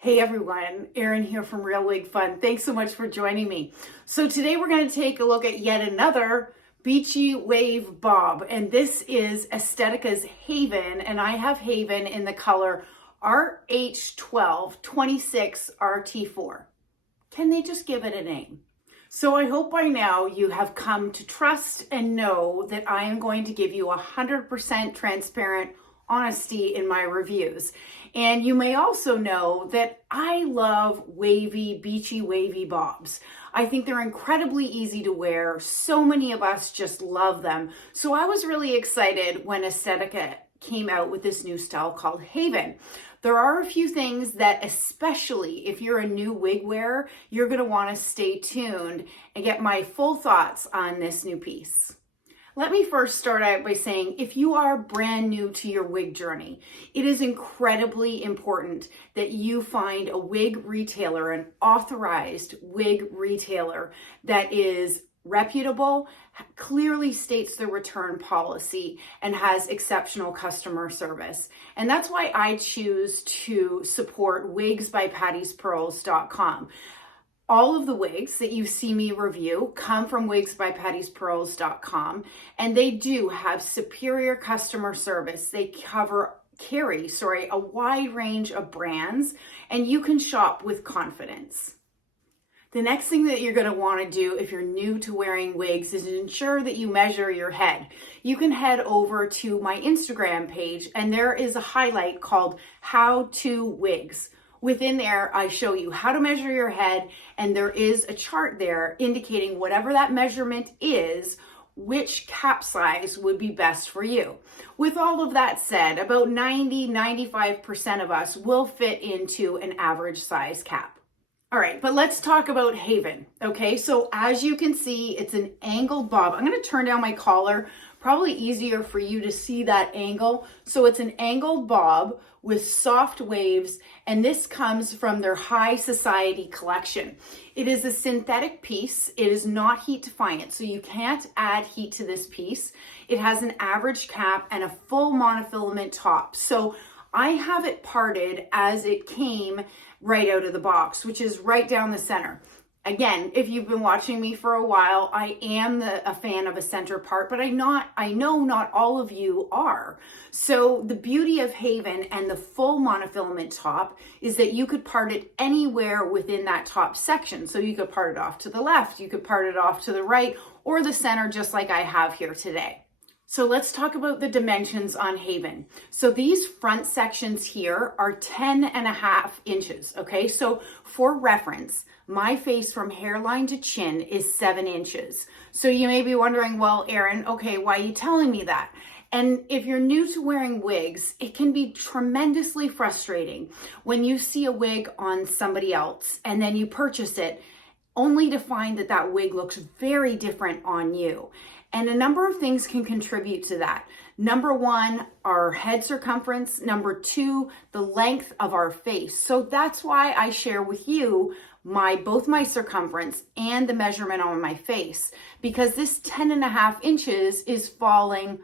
Hey everyone, Erin here from Real Wig Fun. Thanks so much for joining me. So today we're going to take a look at yet another beachy wave bob, and this is Estetica's Haven, and I have Haven in the color RH12 26 RT4. Can they just give it a name? So I hope by now you have come to trust and know that I am going to give you 100% transparent honesty in my reviews. And you may also know that I love wavy, beachy, wavy bobs. I think they're incredibly easy to wear. So many of us just love them. So I was really excited when Estetica came out with this new style called Haven. There are a few things that, especially if you're a new wig wearer, you're going to want to stay tuned and get my full thoughts on this new piece. Let me first start out by saying, if you are brand new to your wig journey, it is incredibly important that you find a wig retailer, an authorized wig retailer that is reputable, clearly states the return policy, and has exceptional customer service. And that's why I choose to support wigsbypattispearls.com. All of the wigs that you see me review come from wigsbypattispearls.com, and they do have superior customer service. They carry a wide range of brands, and you can shop with confidence. The next thing that you're going to want to do if you're new to wearing wigs is ensure that you measure your head. You can head over to my Instagram page, and there is a highlight called How to Wigs. Within there, I show you how to measure your head, and there is a chart there indicating whatever that measurement is, which cap size would be best for you. With all of that said, about 95% of us will fit into an average size cap. All right, but let's talk about Haven, okay? So as you can see, it's an angled bob. I'm gonna turn down my collar, probably easier for you to see that angle. So it's an angled bob with soft waves, and this comes from their High Society collection. It is a synthetic piece. It is not heat defiant, so you can't add heat to this piece. It has an average cap and a full monofilament top. So I have it parted as it came right out of the box, which is right down the center. Again, if you've been watching me for a while, I am a fan of a center part, but I know not all of you are. So the beauty of Haven and the full monofilament top is that you could part it anywhere within that top section. So you could part it off to the left, you could part it off to the right, or the center, just like I have here today. So let's talk about the dimensions on Haven. So these front sections here are 10.5 inches, okay? So for reference, my face from hairline to chin is 7 inches. So you may be wondering, well, Erin, okay, why are you telling me that? And if you're new to wearing wigs, it can be tremendously frustrating when you see a wig on somebody else and then you purchase it only to find that that wig looks very different on you. And a number of things can contribute to that. Number one, our head circumference. Number two, the length of our face. So that's why I share with you both my circumference and the measurement on my face, because this 10.5 inches is falling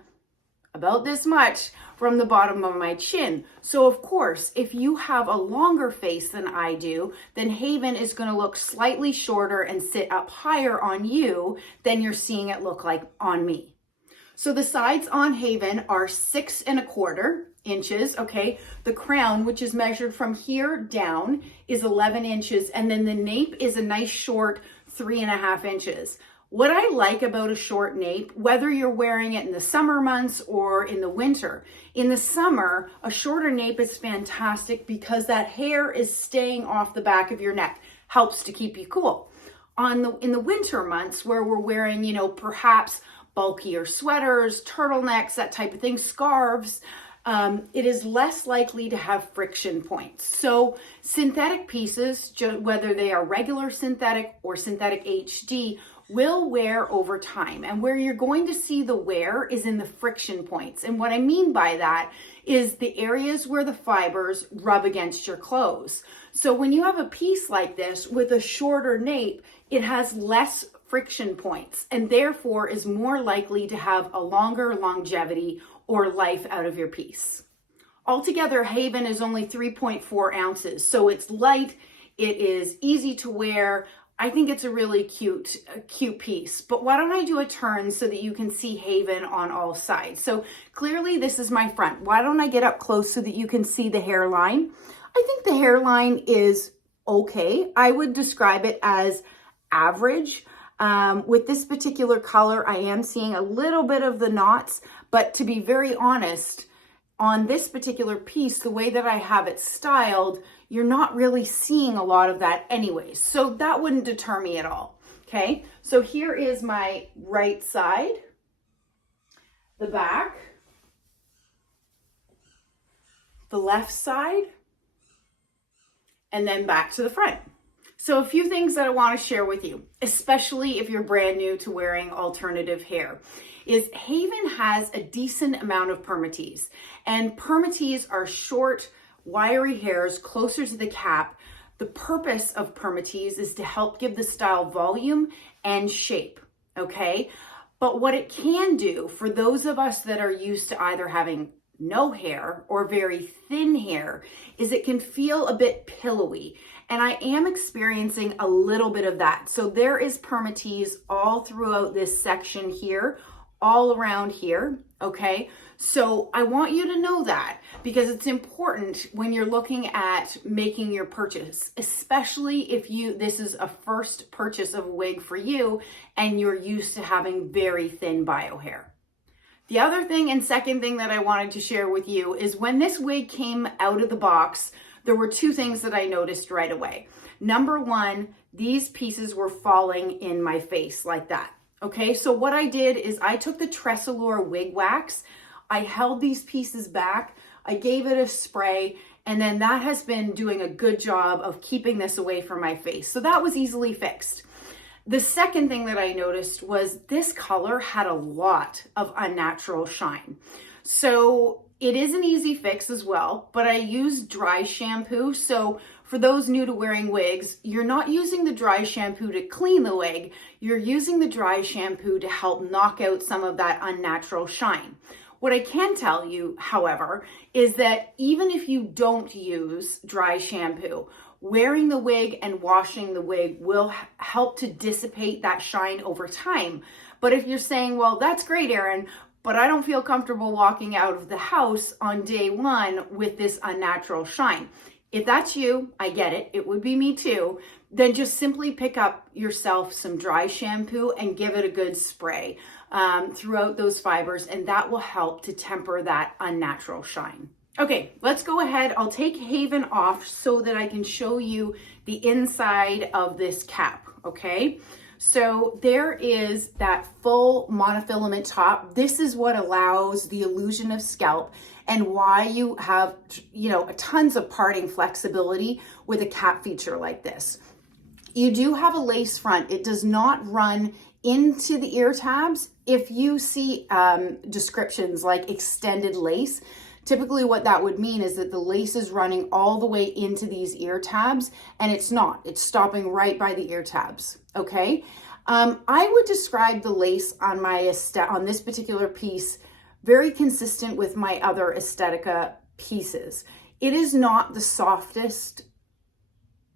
about this much from the bottom of my chin. So of course, if you have a longer face than I do, then Haven is going to look slightly shorter and sit up higher on you than you're seeing it look like on me. So the sides on Haven are 6.25 inches, okay? The crown, which is measured from here down, is 11 inches, and then the nape is a nice short 3.5 inches. What I like about a short nape, whether you're wearing it in the summer months or in the winter, in the summer, a shorter nape is fantastic because that hair is staying off the back of your neck, helps to keep you cool. In the winter months where we're wearing, perhaps bulkier sweaters, turtlenecks, that type of thing, scarves, it is less likely to have friction points. So synthetic pieces, whether they are regular synthetic or synthetic HD, will wear over time. And where you're going to see the wear is in the friction points. And what I mean by that is the areas where the fibers rub against your clothes. So when you have a piece like this with a shorter nape, it has less friction points and therefore is more likely to have a longer longevity or life out of your piece. Altogether, Haven is only 3.4 ounces, so it's light, it is easy to wear. I think it's a really cute piece. But why don't I do a turn so that you can see Haven on all sides? So clearly this is my front. Why don't I get up close so that you can see the hairline? I think the hairline is okay. I would describe it as average. With this particular color, I am seeing a little bit of the knots, but to be very honest, on this particular piece, the way that I have it styled, you're not really seeing a lot of that anyways. So that wouldn't deter me at all. Okay, so here is my right side, the back, the left side, and then back to the front. So a few things that I want to share with you, especially if you're brand new to wearing alternative hair, is Haven has a decent amount of permatease. And permatease are short, wiry hairs closer to the cap. The purpose of permatease is to help give the style volume and shape, okay? But what it can do for those of us that are used to either having no hair or very thin hair is it can feel a bit pillowy. And I am experiencing a little bit of that. So there is permatease all throughout this section here, all around here, okay? So I want you to know that because it's important when you're looking at making your purchase, especially if this is a first purchase of a wig for you and you're used to having very thin bio hair. The other thing and second thing that I wanted to share with you is when this wig came out of the box, there were two things that I noticed right away. Number one, these pieces were falling in my face like that. Okay, so what I did is I took the Tressalure wig wax, I held these pieces back, I gave it a spray, and then that has been doing a good job of keeping this away from my face. So that was easily fixed. The second thing that I noticed was this color had a lot of unnatural shine. So it is an easy fix as well, but I use dry shampoo. So for those new to wearing wigs, you're not using the dry shampoo to clean the wig. You're using the dry shampoo to help knock out some of that unnatural shine. What I can tell you, however, is that even if you don't use dry shampoo, wearing the wig and washing the wig will help to dissipate that shine over time. But if you're saying, well, that's great, Erin, but I don't feel comfortable walking out of the house on day one with this unnatural shine. If that's you, I get it. It would be me too. Then just simply pick up yourself some dry shampoo and give it a good spray throughout those fibers, and that will help to temper that unnatural shine. Okay, let's go ahead. I'll take Haven off so that I can show you the inside of this cap, okay? So there is that full monofilament top. This is what allows the illusion of scalp and why you have, tons of parting flexibility with a cap feature like this. You do have a lace front. It does not run into the ear tabs. If you see descriptions like extended lace, typically what that would mean is that the lace is running all the way into these ear tabs, and it's not. It's stopping right by the ear tabs, okay? I would describe the lace on on this particular piece very consistent with my other Estetica pieces. It is not the softest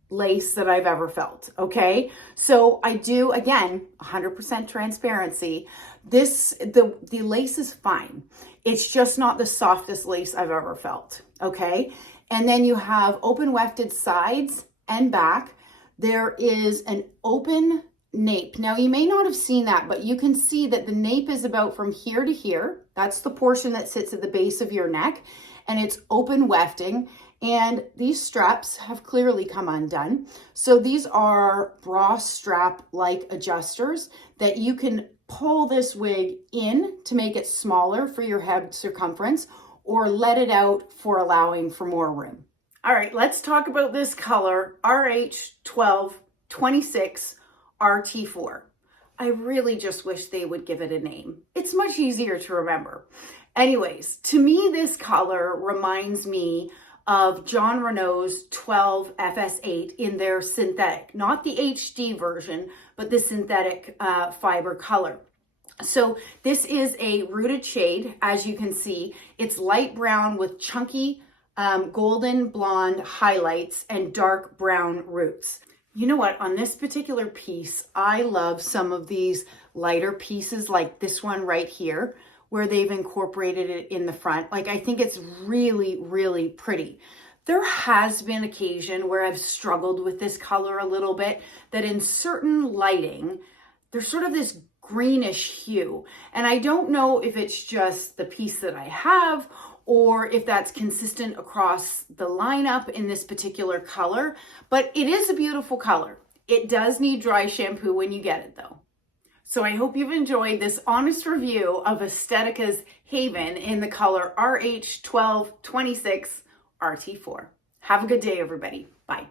lace that I've ever felt, okay? So I do, again, 100% transparency. The lace is fine. It's just not the softest lace I've ever felt, okay? And then you have open wefted sides and back. There is an open nape. Now you may not have seen that, but you can see that the nape is about from here to here. That's the portion that sits at the base of your neck, and it's open wefting. And these straps have clearly come undone. So these are bra strap like adjusters that you can pull this wig in to make it smaller for your head circumference or let it out for allowing for more room. All right, let's talk about this color, RH12 26 RT4. I really just wish they would give it a name. It's much easier to remember. Anyways, to me, this color reminds me of John Renault's 12 FS8 in their synthetic, not the HD version, but the synthetic fiber color. So this is a rooted shade, as you can see. It's light brown with chunky golden blonde highlights and dark brown roots. You know what, on this particular piece, I love some of these lighter pieces like this one right here, where they've incorporated it in the front. Like, I think it's really, really pretty. There has been occasion where I've struggled with this color a little bit, that in certain lighting, there's sort of this greenish hue. And I don't know if it's just the piece that I have or if that's consistent across the lineup in this particular color, but it is a beautiful color. It does need dry shampoo when you get it though. So I hope you've enjoyed this honest review of Estetica's Haven in the color RH12 26 RT4. Have a good day, everybody. Bye.